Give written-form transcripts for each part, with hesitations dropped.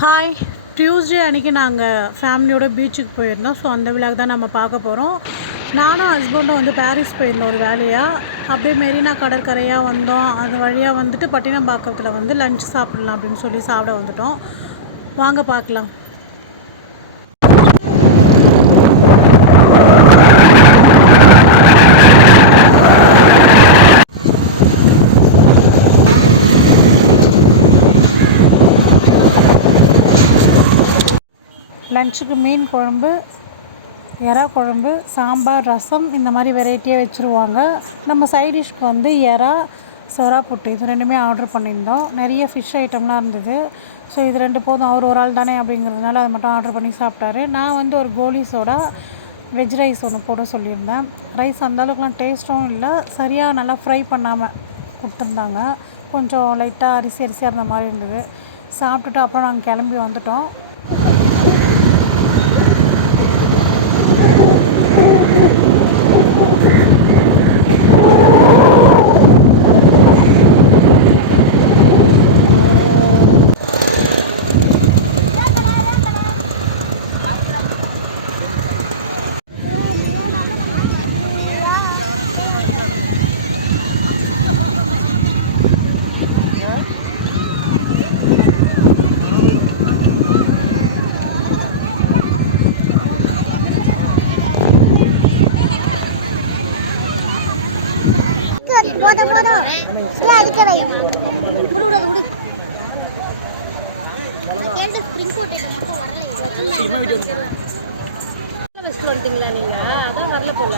Hi, Tuesday அன்றைக்கி நாங்கள் ஃபேமிலியோட பீச்சுக்கு போயிருந்தோம். ஸோ அந்த விழாக்கு தான் நம்ம பார்க்க போகிறோம். நானும் ஹஸ்பண்டும் வந்து பாரிஸ் போயிருந்தோம் ஒரு வேலையாக. அப்படியே மெரினா கடற்கரையாக வந்தோம். அது வழியாக வந்துட்டு பட்டினம்பாக்கத்தில் வந்து லஞ்ச் சாப்பிட்லாம் அப்படின்னு சொல்லி சாப்பிட வந்துட்டோம். வாங்க பார்க்கலாம். லஞ்சுக்கு மீன் குழம்பு, எறா குழம்பு, சாம்பார், ரசம் இந்த மாதிரி வெரைட்டியாக வச்சுருவாங்க. நம்ம சைடிஷ்க்கு வந்து எறா, சொரா புட்டு இது ரெண்டுமே ஆர்டர் பண்ணியிருந்தோம். நிறைய ஃபிஷ் ஐட்டம்லாம் இருந்தது. ஸோ இது ரெண்டு போதும், அவர் ஒரு ஆள் தானே அப்படிங்கிறதுனால அதை மட்டும் ஆர்டர் பண்ணி சாப்பிட்டாரு. நான் வந்து ஒரு கோலி சோடா, வெஜ் ரைஸ் ஒன்று போட சொல்லியிருந்தேன். ரைஸ் அந்தளவுக்குலாம் டேஸ்ட்டும் இல்லை, சரியாக நல்லா ஃப்ரை பண்ணாமல் கொடுத்துருந்தாங்க. கொஞ்சம் லைட்டாக அரிசியாக இருந்த மாதிரி இருந்தது. சாப்பிட்டுட்டு அப்புறம் நாங்கள் கிளம்பி வந்துட்டோம். வந்துட்டீங்களா நீங்க? அதான் வரல போல.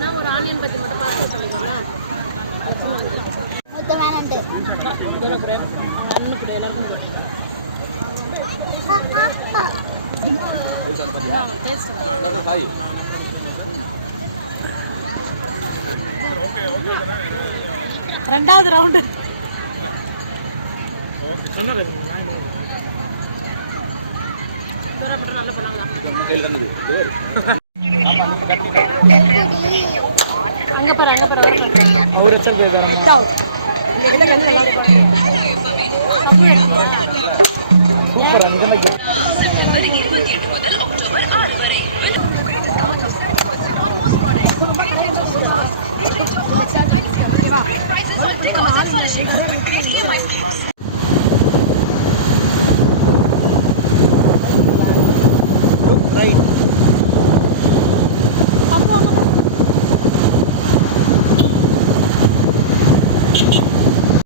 நான் ஒரு ஆனியன் பத்தி மட்டும் பார்த்து சொல்லிக்கிறேன். ரெண்டாவது ரவுண்டு அங்க பாரு அவர் எச்சல் போய் தரமா சூப்பர். அந்த